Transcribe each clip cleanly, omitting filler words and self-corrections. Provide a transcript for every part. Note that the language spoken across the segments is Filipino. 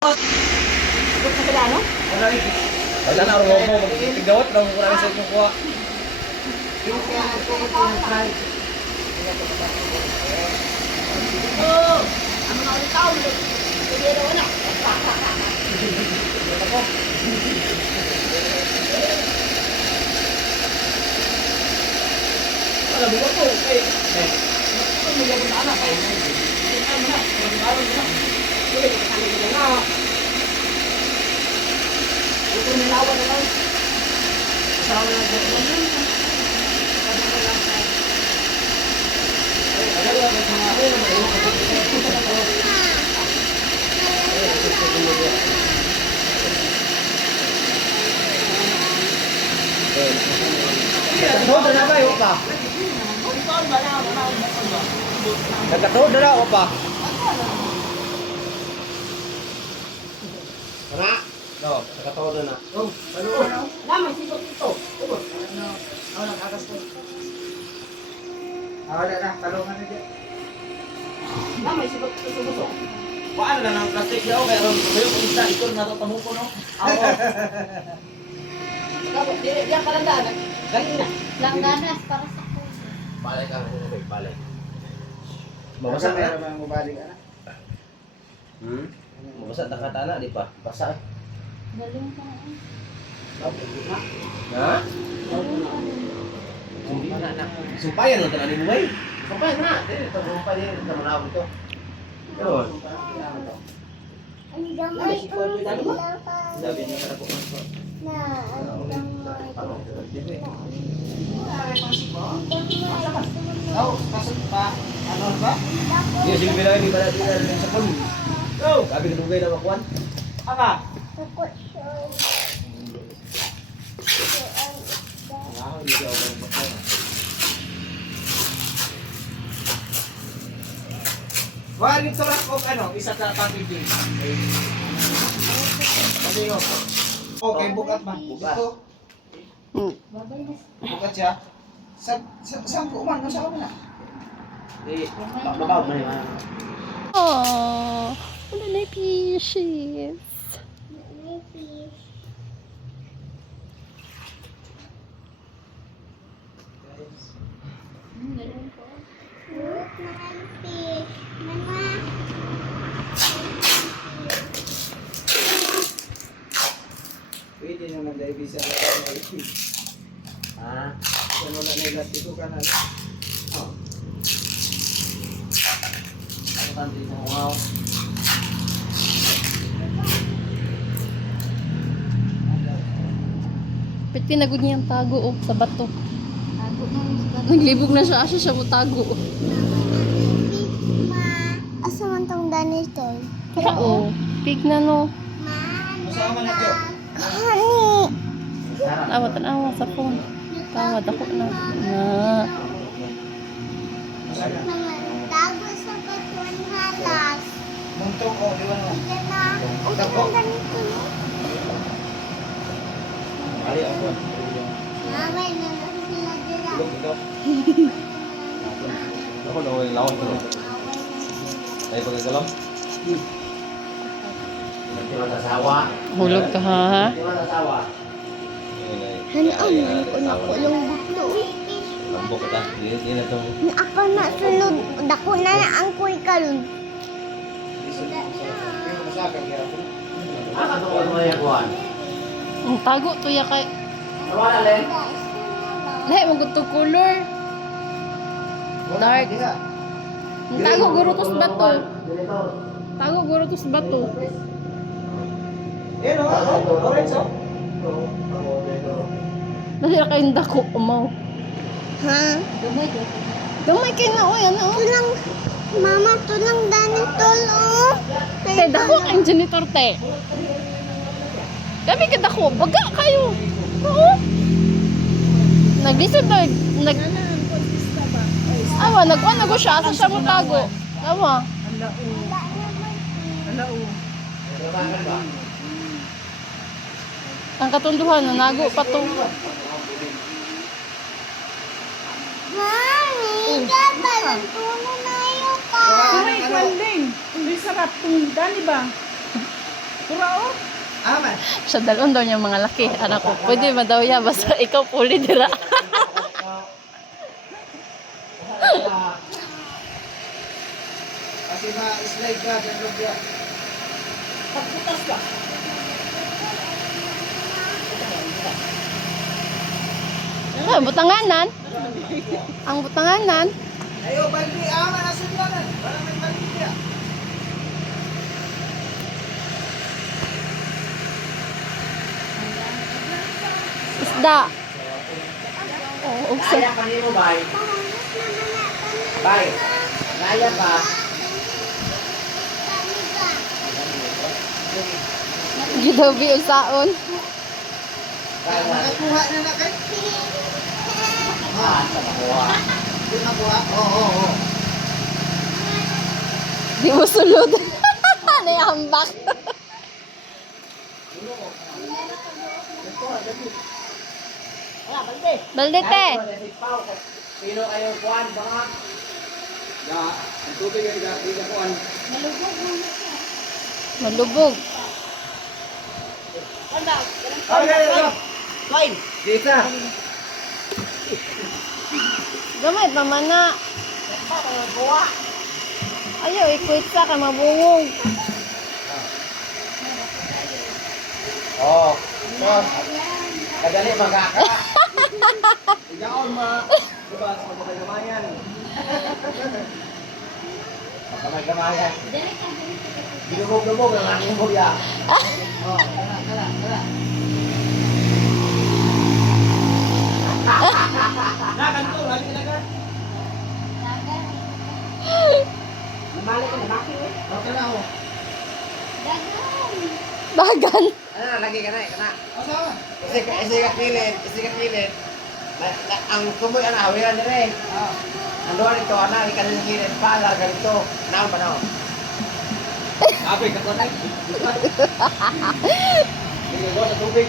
Ikot sa sila, no? Wala na, araw mo, magtigawat lang kung ano sa itong kuha. Oo! Ang mga ulit tao, hindi na wala. Wala, buwan ko. Ay, Ang mga ulit anak, ay, ay, mo na, ang araw mo na. Hindi, kakalit mo na. Ito nilawan na lang. Asawa na dyan lang yun. Sabi ko lang sa... Ay, agad lang sa mga nagkatood na ba yung pa? Nagkatood na o pa? Tara! No, nagkatood na. Oh, ano? Lamang sipot ito. Ubos. Ano, nakakas ko. Wala na, talungan na dyan. Lamang sipot ito, buso. Paano na ng plastic daw? Kaya ron, kayo kung isa, ito na ito tamuko, no? Ako. Dapat, diyan ka lang daan. Galing na. Langganas para sa kuya. Balik ka, balik. Basa Mabasa na na? naman mabalik ka na. Mabasa na katana, di pa? Basa. Galing ka na. Ha? Sumpayan lang tanan mo, bay. Sumpayan na. Dili, ito, sumpayan din. Ito, manawag ito. Pero, Ang gamay ko. sabi niya na po. Na, ang gamay ko. Oh, kasot pa. Ano ba? Iya, sige bilang ini pada tinggal di sekon. Go. Sabi ko dugay na makuan. Apa? Tukot siya. Ah, di siya ako makuan. Wala nito lang kung ano, isa ka packaging. Kasi yun. Okay, bukat ba? Bukat. Ito, Babay na. bukat siya. Saan ko umano sa kamila? Di, babaw na yun. Oh, wala na fishes. Pwede nyo mag-diabetes sa Ah, Ano na nilastiko ka na. oh. Ano kan di mo wow. Ba't pinagod niya ang tago sa bato? Tago na yung sigat. Naglibog na siya siya mo tago. Asa man tong ganito? Oo. Pig na no. Masama na dyan. Kani. Awat ang awa sa phone. Tawad ako na. Na. Tago sa batuan halas. Muntok o, di ba naman? Yan na. Ang ganito. Ali ako. Mamay na lang sila dila. Ito. Ako na wala lawan ko. Ay pagkagalam. Hindi man asawa. Hulog ka ha. Hindi man asawa. Halaan na ko na ko yung bato. Lambok ka. Hindi na tong Ako na sulod. Dako na na ang kuy kalon. Masakang hirap. Aka to ko na yakuan. Ang tago to ya kay. Wala len. Lahi mo gud to color. Dark. Ang tago guro to sa bato. Tago guro to sa bato. Yan o, orange o. Nasira kayong dako umaw. Ha? Gamay kay na oy ano. Tulang. Mama, tulang ganito lo. Te dako kang janitor te. Kami ka dako, baga kayo. Oo. Naglisod nag Awa, nag-on na ko siya. Asa siya mo tago? Awa. Ang katunduhan, nago pa to. Mami, kabalang tulo na yun ka. Ay, kwalding. Hindi sarap tong dali ba? Turao. Aman. Siya dalon daw niya mga laki. Anak ko, pwede ba daw ya? Basta ikaw puli dira. Kasi ma-slide ka, dyan loob yan. Pagputas ka. Ah, butanganan. Ang butanganan. Ayo, baldi, aman, asundanan. Parang may baldi niya. Isda. Oo, ugsa. Naya pa niyo, bay. Bay. Naya pa. Gidobi usaon. Bay, bay. Nakakuha na na kay. Ah, sa kakuha. Di nakuha? Oo. Di mo sulod. Nayambak. Balde te. Pino kayo kuan baka Ya, ang tubig ay di nakuha. Malubog. Fine. Dita. Gamay pa man na. Ayaw, ikwit sa ka mabungog. Oh. Oh. Kadali magaka. Igaon ma. Diba, sa magkagamayan. Kamay-kamayan. Dinubog-dubog ang aking buya. Oh, kala. Nakan to, lagi na ka. Namali ka na maki eh. Okay na ho. Dagan. Ano, lagi ka na, kana. Asa? Isi ka kilid. Ang kumoy ana awiran dire. Ah. Ando dito ana ikan ng kilid pala ganito. Naon pa no. Abe ka to nay. Ini go sa tubig.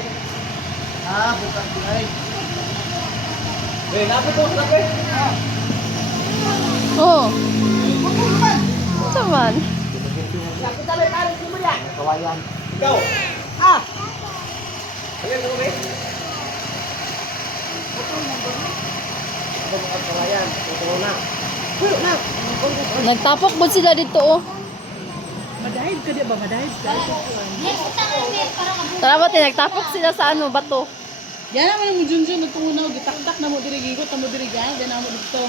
Ah, bukan dinay. Napit to, napit. Ah. Oh. Saman. Napit tayo tayo simulan. Kawayan. Ikaw. Ah. Ayan mo ba? Kawayan. Tuturo na. Nagtapok po sila dito oh. Madahid ka di ba? Madahid ka. Tara ba nagtapok sila sa ano bato. Yan naman mo junjun nagtungunaw gitaktak na mo diri gigot na mo diri gan dan mo dito.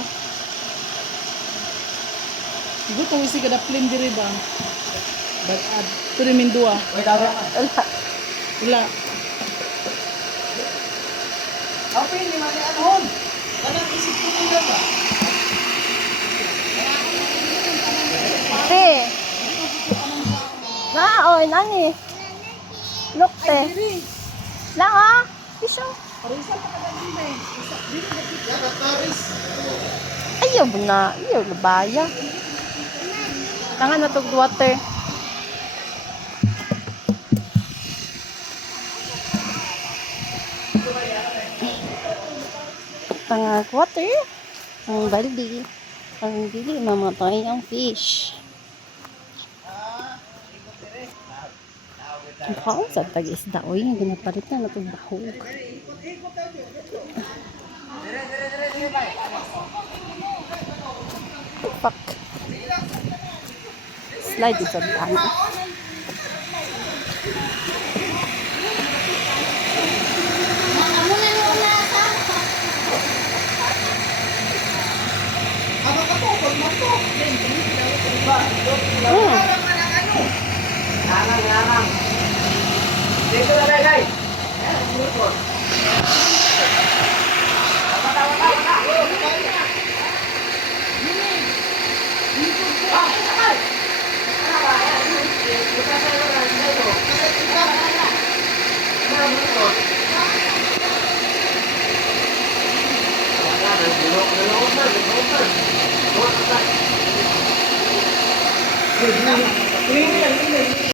Gigot mo si kada plane diri ba? Bagad. Turi mindua. Wait, daw. Wala. Apa ini mana anon? Kanang isip ko nila ba? Te. Na, oy, nani. Look te. Lang ah. Pisyo. Parisa pa kada dili. Ya, Taris. Ayaw na. Ayaw labaya. Tangan na tog water. Tangan water. Ang baldi. Ang dili mamatay ang fish. Ang kaon sa tag-isda. Uy, ang ginapalit na itong bahog. Fuck. Slide sa daan. Ano ka to? Pag mo to. Mm. Larang. Dito na guys. Ini